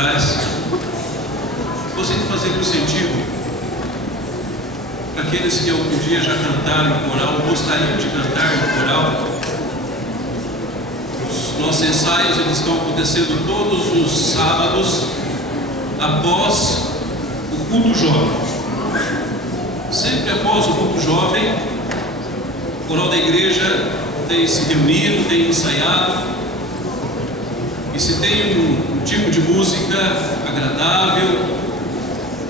cantares. Gostaria de fazer um incentivo para aqueles que algum dia já cantaram em coral, gostariam de cantar em coral. Os nossos ensaios eles estão acontecendo todos os sábados após o culto jovem. Sempre após o culto jovem, o coral da igreja tem se reunido, tem ensaiado, e se tem um tipo de música agradável,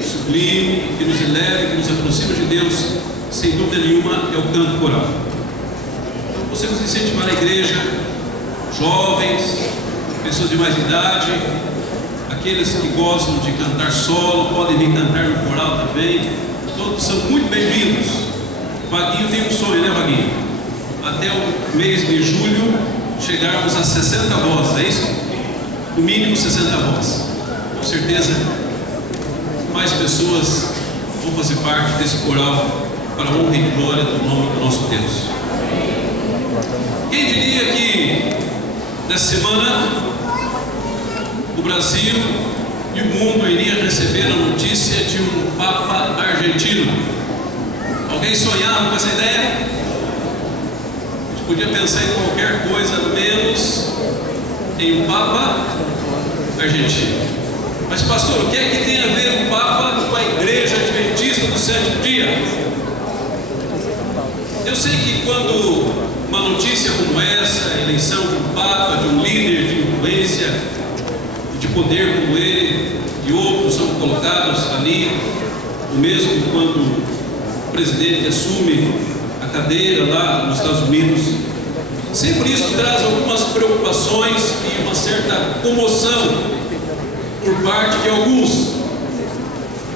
sublime, que nos eleva, que nos aproxima de Deus, sem dúvida nenhuma é o canto coral. Então possamos incentivar a igreja, jovens, pessoas de mais idade, aqueles que gostam de cantar solo, podem vir cantar no coral também. Todos são muito bem-vindos. Vaguinho tem um sonho, né, Vaguinho? Até o mês de julho chegarmos a 60 vozes, é isso? No mínimo 60 vozes. Com certeza mais pessoas vão fazer parte desse coral para a honra e glória do nome do nosso Deus. Quem diria que nessa semana o Brasil e o mundo iriam receber a notícia de um Papa argentino? Alguém sonhava com essa ideia? A gente podia pensar em qualquer coisa menos em um Papa argentino. Mas pastor, o que é que tem a ver o Papa com a Igreja Adventista do Sétimo Dia? Eu sei que quando uma notícia como essa, a eleição de um Papa, de um líder de influência, de poder como ele e outros são colocados ali, o mesmo quando o presidente assume a cadeira lá nos Estados Unidos, sempre isso traz algumas preocupações e uma certa comoção por parte de alguns,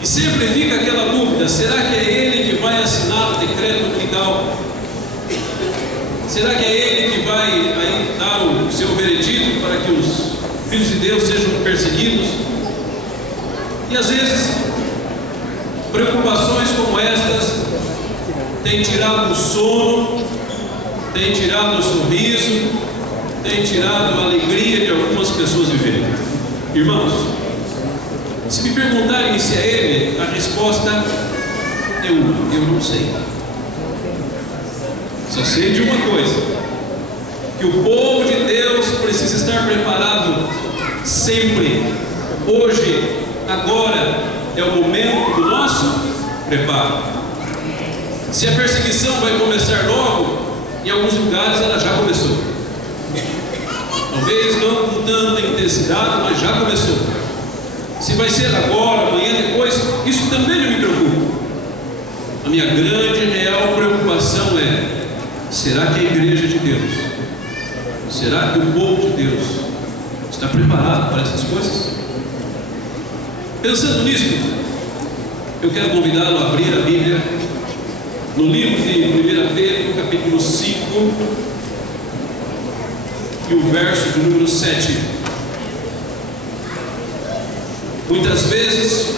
e sempre fica aquela dúvida: será que é ele que vai assinar o decreto legal? Será que é ele que vai aí dar o seu veredito para que os filhos de Deus sejam perseguidos? E às vezes preocupações como estas têm tirado o sono, têm tirado o sorriso, têm tirado a alegria de algumas pessoas viverem. Irmãos, se me perguntarem se é ele, a resposta é uma: eu não sei. Só sei de uma coisa: que o povo de Deus precisa estar preparado sempre. Hoje, agora, é o momento do nosso preparo. Se a perseguição vai começar logo, em alguns lugares ela já começou. Talvez não com tanta intensidade, mas já começou. Se vai ser agora, amanhã, depois, isso também não me preocupa. A minha grande e real preocupação é: será que a igreja de Deus, será que o povo de Deus está preparado para essas coisas? Pensando nisso, eu quero convidá-lo a abrir a Bíblia no livro de 1 Pedro, capítulo 5, e o verso de número 7. Muitas vezes,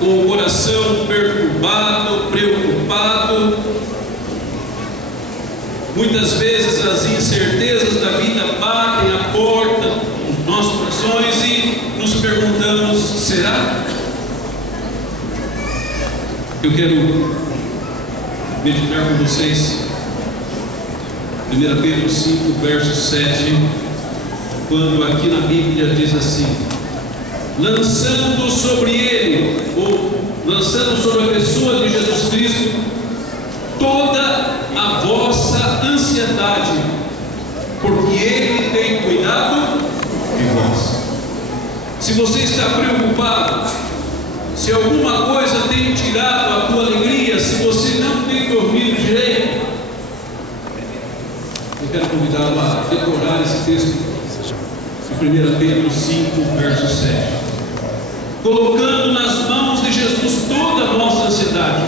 com o coração perturbado, preocupado, muitas vezes as incertezas da vida batem à porta dos nossos corações e nos perguntamos: será? Eu quero meditar com vocês 1 Pedro 5, verso 7, quando aqui na Bíblia diz assim: lançando sobre ele, ou lançando sobre a pessoa de Jesus Cristo, toda a vossa ansiedade, porque ele tem cuidado de vós. Se você está preocupado, se alguma coisa tem tirado a tua alegria, se você não tem dormido direito, eu quero convidá-lo a decorar esse texto de 1 Pedro 5, verso 7. Colocando nas mãos de Jesus toda a nossa ansiedade,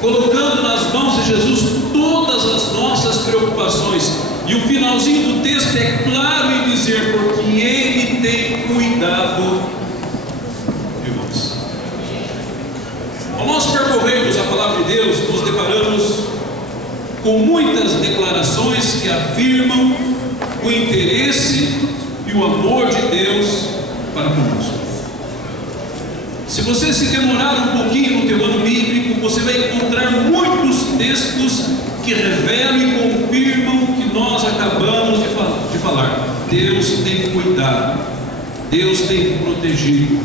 colocando nas mãos de Jesus todas as nossas preocupações. E o finalzinho do texto é claro em dizer: porque ele tem cuidado de nós. Ao nós percorrermos a palavra de Deus, nos deparamos com muitas declarações que afirmam o interesse e o amor de Deus para conosco. Se você se demorar um pouquinho no teu ano bíblico, você vai encontrar muitos textos que revelam e confirmam o que nós acabamos de falar. Deus tem cuidado, Deus tem protegido,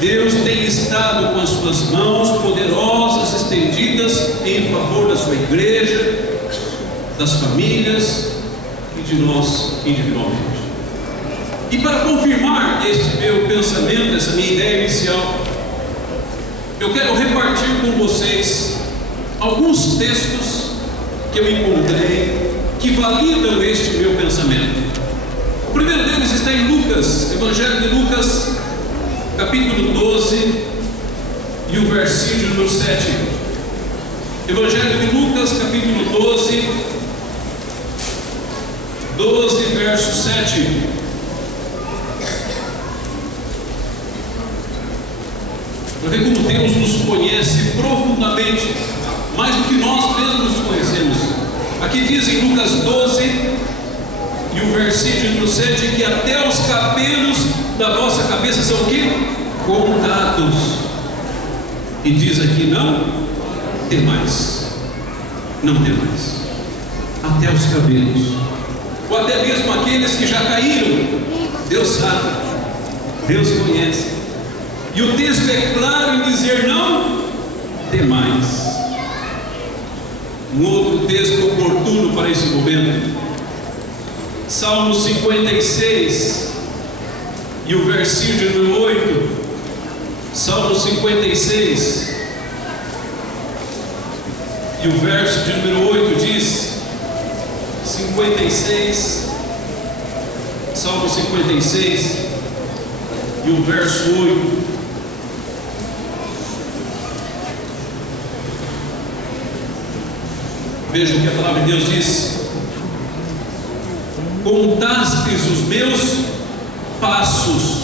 Deus tem estado com as suas mãos poderosas estendidas em favor da sua igreja, das famílias e de nós individualmente. E para confirmar este meu pensamento, essa minha ideia inicial, eu quero repartir com vocês alguns textos que eu encontrei que validam este meu pensamento. O primeiro deles está em Lucas, Evangelho de Lucas, capítulo 12 e o versículo número 7. Evangelho de Lucas, capítulo 12, verso 7. Para ver como Deus nos conhece profundamente, mais do que nós mesmos nos conhecemos. Aqui diz em Lucas 12 e o versículo número 7 que até os cabelos da vossa cabeça são o quê? Contados. E diz aqui: não temais, não temais, até os cabelos, ou até mesmo aqueles que já caíram. Deus sabe, Deus conhece. E o texto é claro em dizer: não temais. Um outro texto oportuno para esse momento, Salmo 56 e o versículo número 8. Salmo 56 e o verso de número 8 diz: 56, Salmo 56 e o verso 8. Veja o que a palavra de Deus diz: contastes os meus passos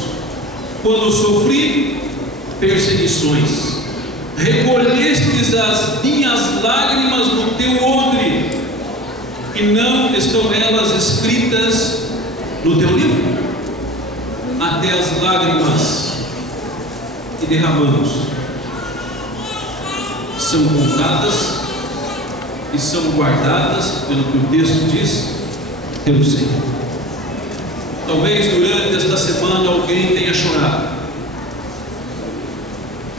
quando sofri perseguições, recolhestes as minhas lágrimas no teu odre, e não estão elas escritas no teu livro? Até as lágrimas que derramamos são contadas e são guardadas, pelo que o texto diz, pelo Senhor. Talvez durante esta semana alguém tenha chorado.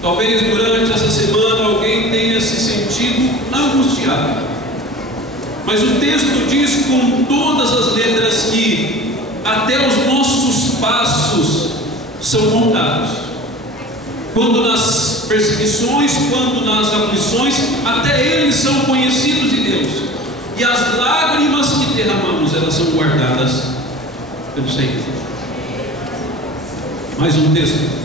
Talvez durante esta semana alguém tenha se sentido angustiado. Mas o texto diz com todas as letras que até os nossos passos são contados. Quando nas perseguições, quando nas aflições, até eles são conhecidos de Deus. E as lágrimas que derramamos, elas são guardadas pelo Senhor. Mais um texto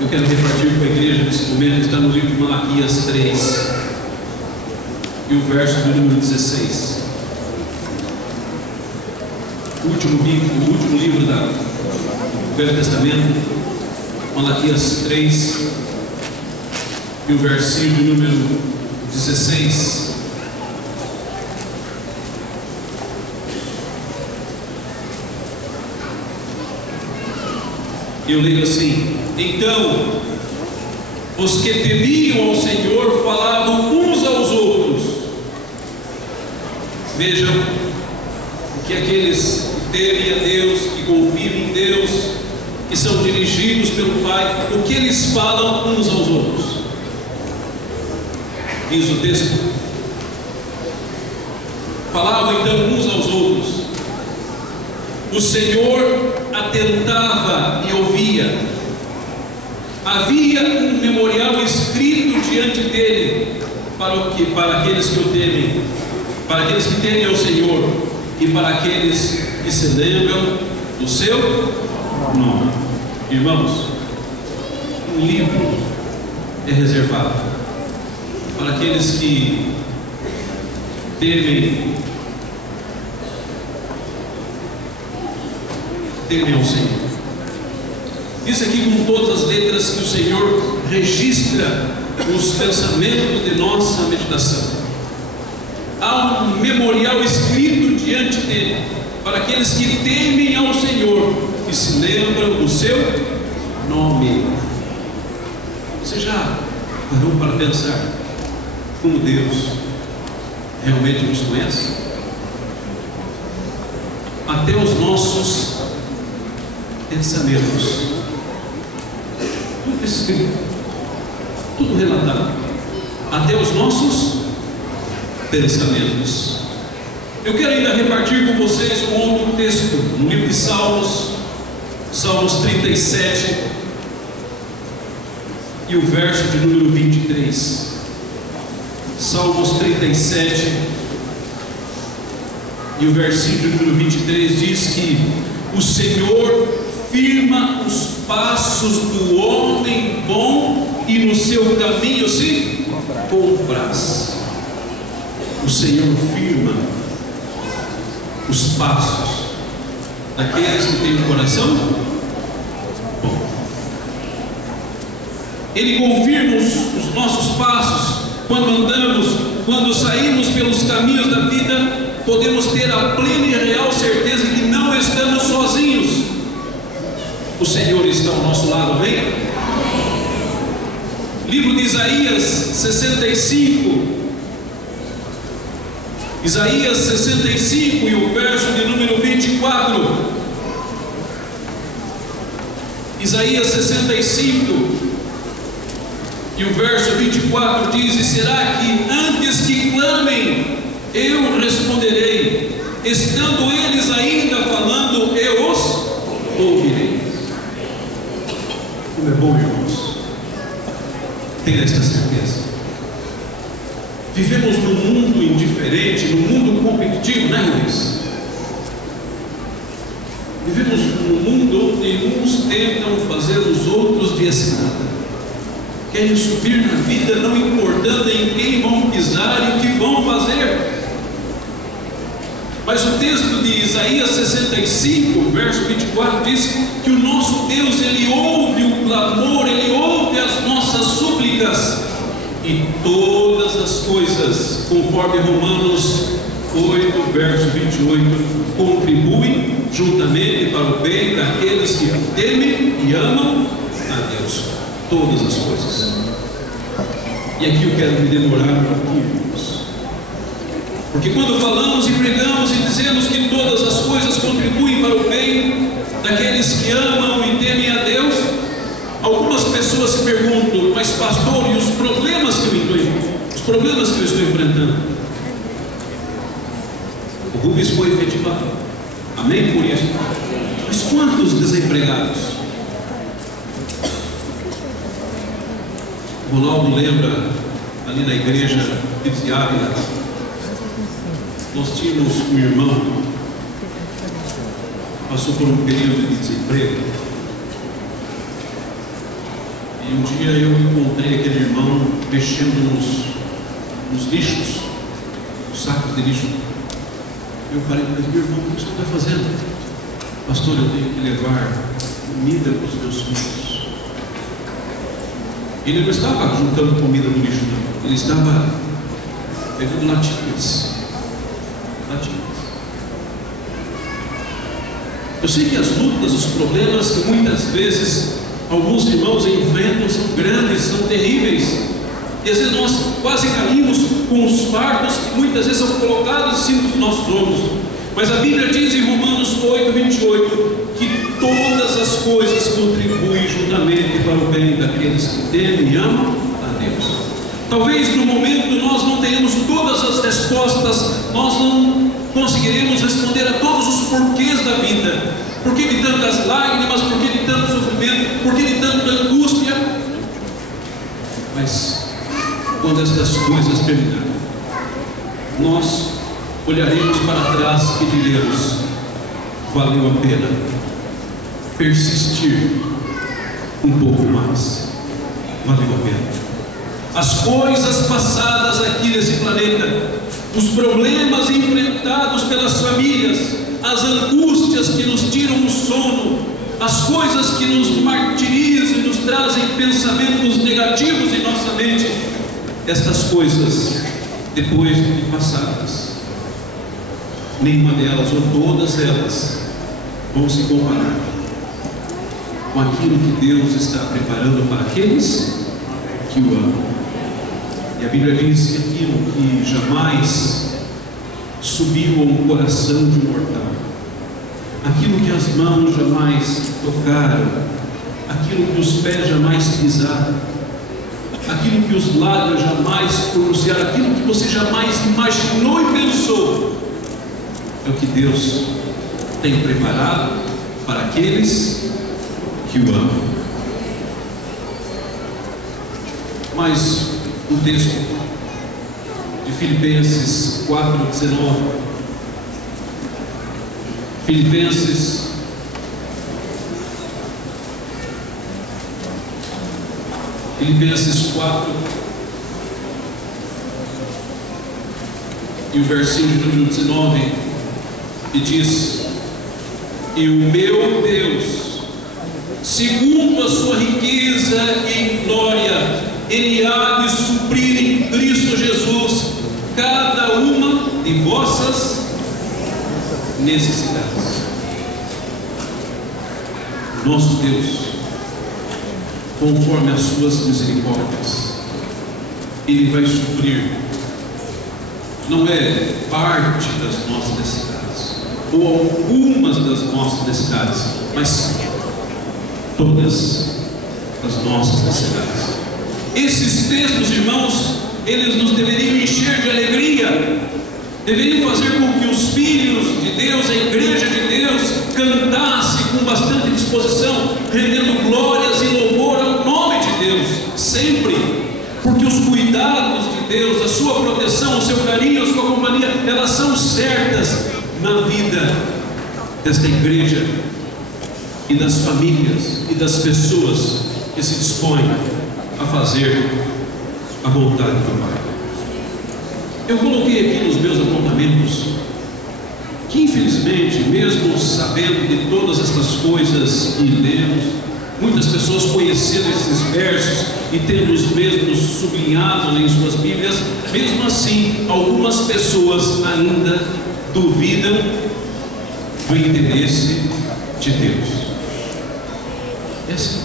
eu quero repartir com a igreja nesse momento. Está no livro de Malaquias 3 e o verso do número 16. O último livro do Velho Testamento, Malaquias 3 e o versículo número 16. Eu leio assim: então os que temiam ao Senhor falavam uns aos outros. Vejam o que aqueles que temem a Deus, que confiam em Deus, que são dirigidos pelo Pai, o que eles falam uns aos outros. Diz o texto: falavam então uns aos outros. O Senhor atentava e ouvia. Havia um memorial escrito diante dele para aqueles que o temem, para aqueles que temem ao Senhor e para aqueles que se lembram do seu nome. Irmãos, um livro é reservado para aqueles que temem ao Senhor. Diz aqui com todas as letras que o Senhor registra os pensamentos de nossa meditação. Há um memorial escrito diante dele para aqueles que temem ao Senhor que se lembram do seu nome. Você já parou para pensar como Deus realmente nos conhece? Até os nossos pensamentos, tudo escrito, tudo relatado, até os nossos pensamentos. Eu quero ainda repartir com vocês um outro texto no livro de Salmos, Salmos 37 e o verso de número 23. Salmos 37 e o versículo número 23 diz que o Senhor firma os passos do homem bom e no seu caminho se compraz. O Senhor firma os passos daqueles que têm o coração bom. Ele confirma os nossos passos quando andamos, quando saímos pelos caminhos da vida. Podemos ter a plena e real certeza que não estamos sozinhos. O Senhor está ao nosso lado, amém? Livro de Isaías 65. Isaías 65 e o verso de número 24. Isaías 65 e o verso 24 diz: e será que antes que clamem, eu responderei, estando eles ainda falando, eu os ouvirei. Como é bom, irmãos, ter esta certeza. Vivemos num mundo indiferente, num mundo competitivo, né, Luiz? Vivemos num mundo onde uns tentam fazer os outros de escada, querem subir na vida, não importando em quem vão pisar e o que vão fazer. Mas o texto de Isaías 65, verso 24, diz que o nosso Deus, Ele ouve o clamor, Ele ouve as nossas súplicas, e todas as coisas, conforme Romanos 8, verso 28, contribuem juntamente para o bem daqueles que temem e amam a Deus. Todas as coisas. E aqui eu quero me demorar um pouquinho, irmãos. Porque quando falamos e pregamos e dizemos que todas as coisas contribuem para o bem daqueles que amam e temem a Deus, algumas pessoas se perguntam: mas pastor, e os problemas que eu estou enfrentando? O Rubens foi efetivado, amém por isso. Mas quantos desempregados? O Ronaldo lembra ali na igreja de Ávila, nós tínhamos um irmão que passou por um período de desemprego, e um dia eu encontrei aquele irmão mexendo nos lixos, nos sacos de lixo. Eu falei: mas meu irmão, o que você está fazendo? Pastor, eu tenho que levar comida para os meus filhos. Ele não estava juntando comida no lixo, não. Ele estava pegando latinhas. Eu sei que as lutas, os problemas que muitas vezes alguns irmãos enfrentam são grandes, são terríveis. E às vezes nós quase caímos com os fardos que muitas vezes são colocados em cima dos nossos ombros. Mas a Bíblia diz em Romanos 8, 28, que todas as coisas contribuem juntamente para o bem daqueles que temem e amam a Deus. Talvez no momento nós não tenhamos todas as respostas, nós não conseguiremos responder a todos os porquês da vida. Por que de tantas lágrimas, por que de tanto sofrimento, por que de tanta angústia? Mas quando estas coisas terminarem, nós olharemos para trás e diremos: valeu a pena persistir um pouco mais, valeu a pena. As coisas passadas aqui nesse planeta, os problemas enfrentados pelas famílias, as angústias que nos tiram o sono, as coisas que nos martirizam e nos trazem pensamentos negativos em nossa mente, estas coisas, depois de passadas, nenhuma delas ou todas elas vão se comparar com aquilo que Deus está preparando para aqueles que o amam. E a Bíblia diz que aquilo que jamais subiu ao coração de um mortal, aquilo que as mãos jamais tocaram, aquilo que os pés jamais pisaram, aquilo que os lábios jamais pronunciaram, aquilo que você jamais imaginou e pensou, é o que Deus tem preparado para aqueles que o amam. Mas o texto de Filipenses 4:19, Filipenses 4 e o versículo número 19, que diz: e o meu Deus, segundo a sua riqueza em glória, Ele há de suprir em Cristo Jesus cada uma de vossas necessidades. Nosso Deus, conforme as suas misericórdias, Ele vai suprir, não é parte das nossas necessidades, ou algumas das nossas necessidades, mas todas as nossas necessidades. Esses textos, irmãos, eles nos deveriam encher de alegria, deveriam fazer com que os filhos de Deus, a igreja de Deus, cantasse com bastante disposição, rendendo glórias e louvor ao nome de Deus, sempre, porque os cuidados de Deus, a sua proteção, o seu carinho, a sua companhia, elas são certas na vida desta igreja e das famílias e das pessoas que se dispõem a fazer a vontade do Pai. Eu coloquei aqui nos meus apontamentos que, infelizmente, mesmo sabendo de todas estas coisas que lemos, muitas pessoas conhecendo esses versos e tendo os mesmos sublinhados em suas Bíblias, mesmo assim, algumas pessoas ainda duvidam do interesse de Deus. É assim.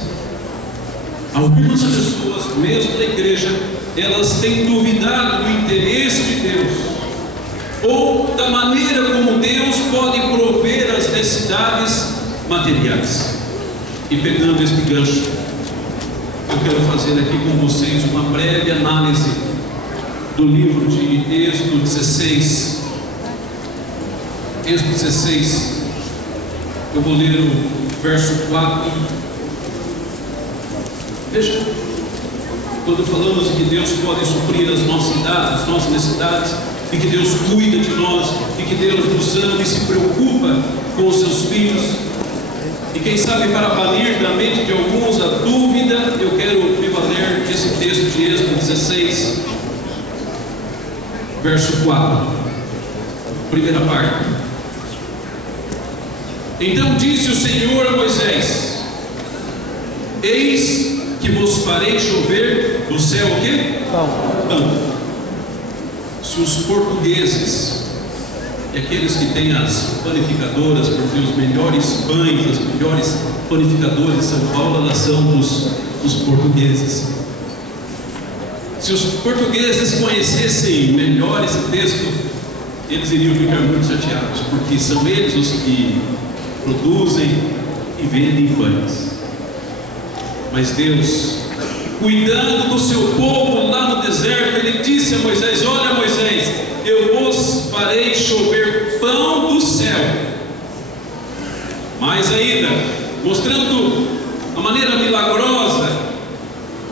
Algumas pessoas, mesmo da igreja, elas têm duvidado do interesse de Deus, ou da maneira como Deus pode prover as necessidades materiais. E pegando este gancho, eu quero fazer aqui com vocês uma breve análise do livro de Êxodo 16. Êxodo 16, eu vou ler o verso 4. Veja, quando falamos de que Deus pode suprir as nossas necessidades, e que Deus cuida de nós, e que Deus nos ama e se preocupa com os seus filhos, e quem sabe para banir da mente de alguns a dúvida, eu quero me valer desse texto de Êxodo 16, verso 4, primeira parte. Então disse o Senhor a Moisés: eis que vos farei chover do céu o quê? Pão. Se os portugueses e aqueles que têm as panificadoras, porque os melhores pães, as melhores panificadoras de São Paulo, elas são dos portugueses. Se os portugueses conhecessem melhor esse texto, eles iriam ficar muito chateados, porque são eles os que produzem e vendem pães. Mas Deus, cuidando do seu povo lá no deserto, Ele disse a Moisés: olha, Moisés, eu vos farei chover pão do céu. Mais ainda, mostrando a maneira milagrosa,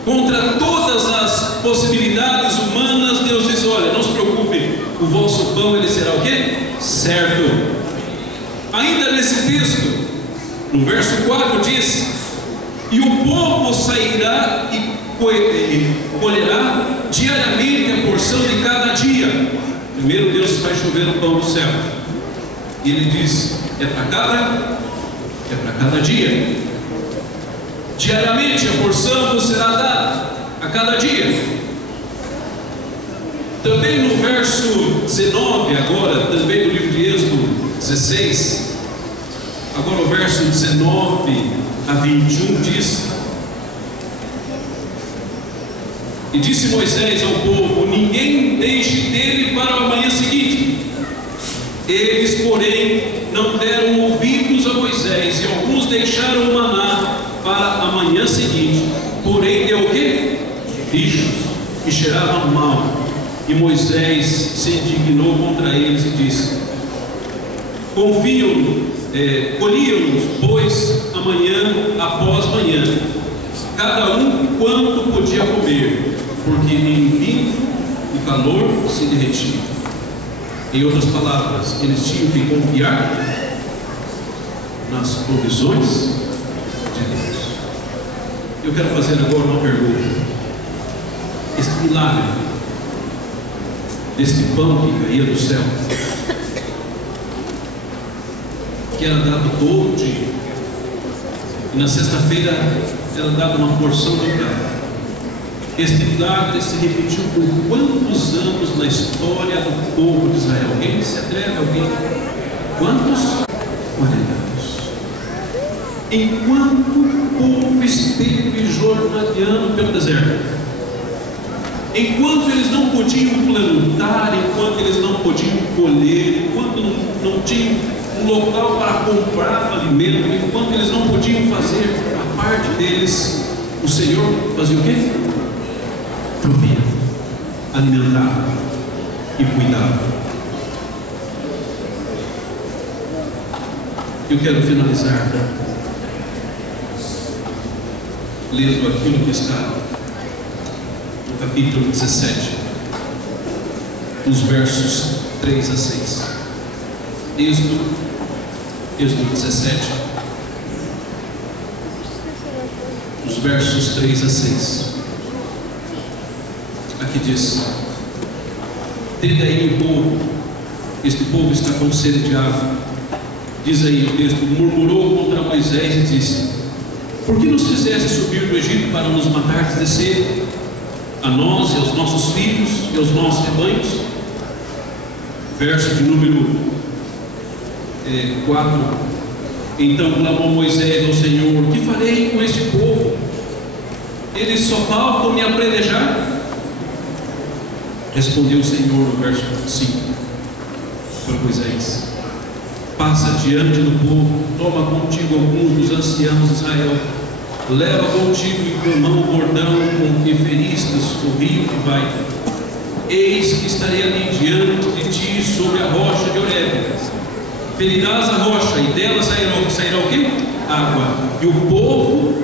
contra todas as possibilidades humanas, Deus diz: olha, não se preocupe, o vosso pão ele será o quê? Certo. Ainda nesse texto, no verso 4 diz: e o povo sairá e colherá diariamente a porção de cada dia. Primeiro Deus vai chover o pão do céu, e Ele diz: é para cada dia. Diariamente a porção vos será dada a cada dia. Também no verso 19, agora, também do livro de Êxodo 16, Agora o verso 19 a 21 diz: E disse Moisés ao povo: ninguém deixe dele para a manhã seguinte. Eles, porém, não deram ouvidos a Moisés, e alguns deixaram o maná para a manhã seguinte. Porém deu o quê? Bichos, que cheiravam mal. E Moisés se indignou contra eles e disse: colhiam-nos, pois, amanhã após manhã, cada um quanto podia comer, porque em vinho o calor se derretia. Em outras palavras, eles tinham que confiar nas provisões de Deus. Eu quero fazer agora uma pergunta. Este milagre deste pão que caía do céu, que era dado todo dia, e na sexta-feira era dada uma porção de prato. Este milagre se repetiu por quantos anos na história do povo de Israel? Alguém se atreve? Alguém? Quantos? 40 anos. Enquanto o povo esteve jornadeando pelo deserto, enquanto eles não podiam plantar, enquanto eles não podiam colher, enquanto não tinham um local para comprar alimento, enquanto eles não podiam fazer a parte deles, o Senhor fazia o quê? Provia, alimentava e cuidava. Eu quero finalizar lendo aquilo que está no capítulo 17, os versos 3 a 6. Êxodo 17, os versos 3 a 6. Aqui diz: tende aí o povo, este povo está com sede de água. Diz aí o texto: murmurou contra Moisés e disse: por que nos fizeste subir do Egito para nos matar de sede, a nós e aos nossos filhos e aos nossos rebanhos? Verso de número 4. Então clamou Moisés ao Senhor: que farei com este povo? Eles só faltam me apedrejar. Respondeu o Senhor no verso 5 para Moisés: passa diante do povo, toma contigo alguns dos anciãos de Israel, leva contigo em tua mão o bordão com que feristas o rio que vai. Eis que estarei ali diante de ti sobre a rocha de Horebe. Ferirás a rocha e dela sairá o quê? Água, e o povo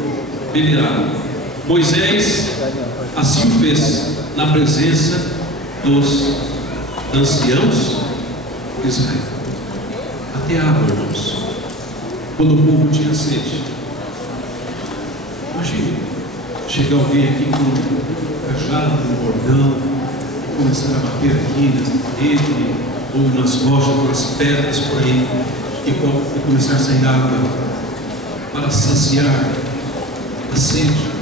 beberá. Moisés assim o fez na presença dos anciãos de Israel. Até água, irmãos, quando o povo tinha sede. Imagine chegar alguém aqui com um cajado, com um bordão, e começar a bater aqui na parede ou nas rochas, nas pedras por aí, e começar a sair água para saciar a sede.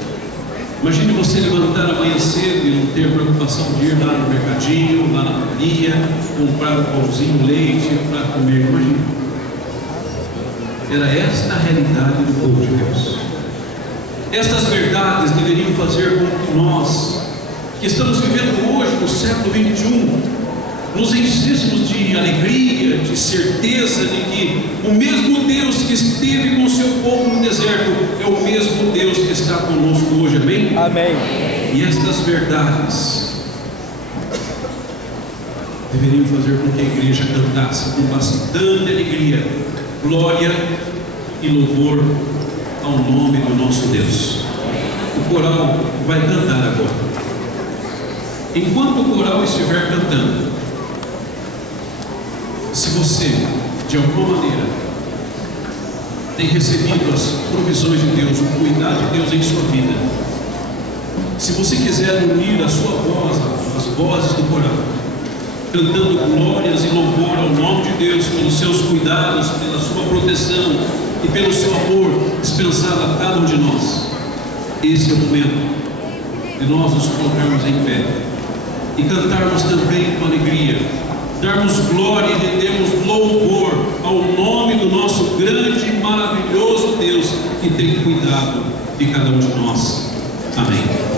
Imagine você levantar amanhã cedo e não ter preocupação de ir lá no mercadinho, lá na padaria, comprar um pãozinho, leite para comer. Imagine. Era esta a realidade do povo de Deus. Estas verdades deveriam fazer com que nós, que estamos vivendo hoje no século 21, nos enchêssemos de alegria, de certeza de que o mesmo Deus que esteve com o seu povo no deserto é o mesmo Deus que está conosco hoje, amém? Amém. E estas verdades deveriam fazer com que a igreja cantasse com bastante alegria, glória e louvor ao nome do nosso Deus. O coral vai cantar agora. Enquanto o coral estiver cantando, se você, de alguma maneira, tem recebido as provisões de Deus, o cuidado de Deus em sua vida, se você quiser unir a sua voz às vozes do coral, cantando glórias e louvor ao nome de Deus pelos seus cuidados, pela sua proteção e pelo seu amor dispensado a cada um de nós, esse é o momento de nós nos colocarmos em pé e cantarmos também com alegria, darmos glória e rendermos louvor ao nome do nosso grande e e tem cuidado de cada um de nós. Amém.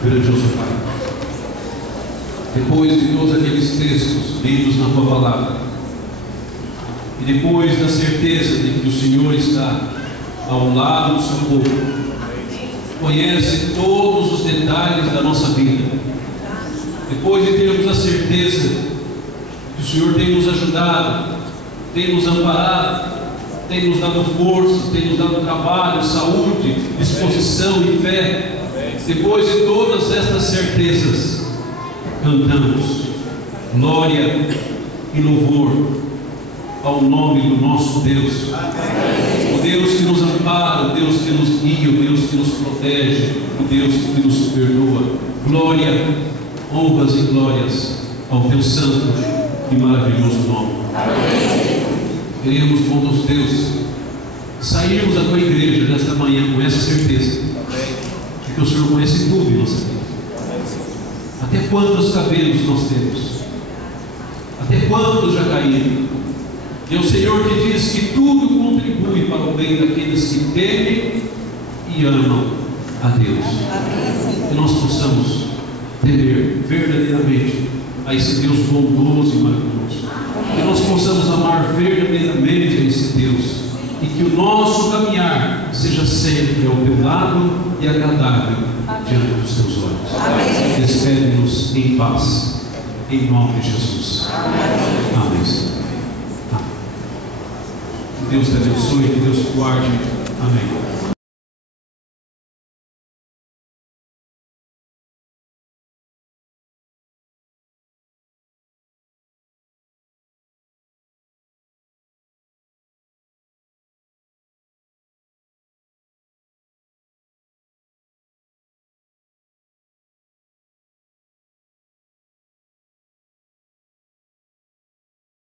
Grandioso Pai, depois de todos aqueles textos lidos na Tua Palavra, e depois da certeza de que o Senhor está ao lado do seu povo, conhece todos os detalhes da nossa vida, depois de termos a certeza que o Senhor tem nos ajudado, tem nos amparado, tem nos dado forças, tem nos dado trabalho, saúde, disposição e fé, depois de todas estas certezas, cantamos glória e louvor ao nome do nosso Deus. O Deus que nos ampara, o Deus que nos guia, o Deus que nos protege, o Deus que nos perdoa. Glória, honras e glórias ao Teu santo e maravilhoso nome. Queremos, bom Deus, sairmos da Tua igreja nesta manhã com essa certeza de que o Senhor conhece tudo em nossa vida. Até quantos cabelos nós temos? Até quantos já caíram? E é o Senhor que diz que tudo contribui para o bem daqueles que temem e amam a Deus. Que nós possamos temer verdadeiramente a esse Deus bondoso e maravilhoso. Que nós possamos amar verdadeiramente a esse Deus. E que o nosso caminhar seja sempre ao Teu lado e agradável diante dos Teus olhos. Despede-nos em paz, em nome de Jesus. Amém. Que Deus te abençoe, que Deus te guarde. Amém.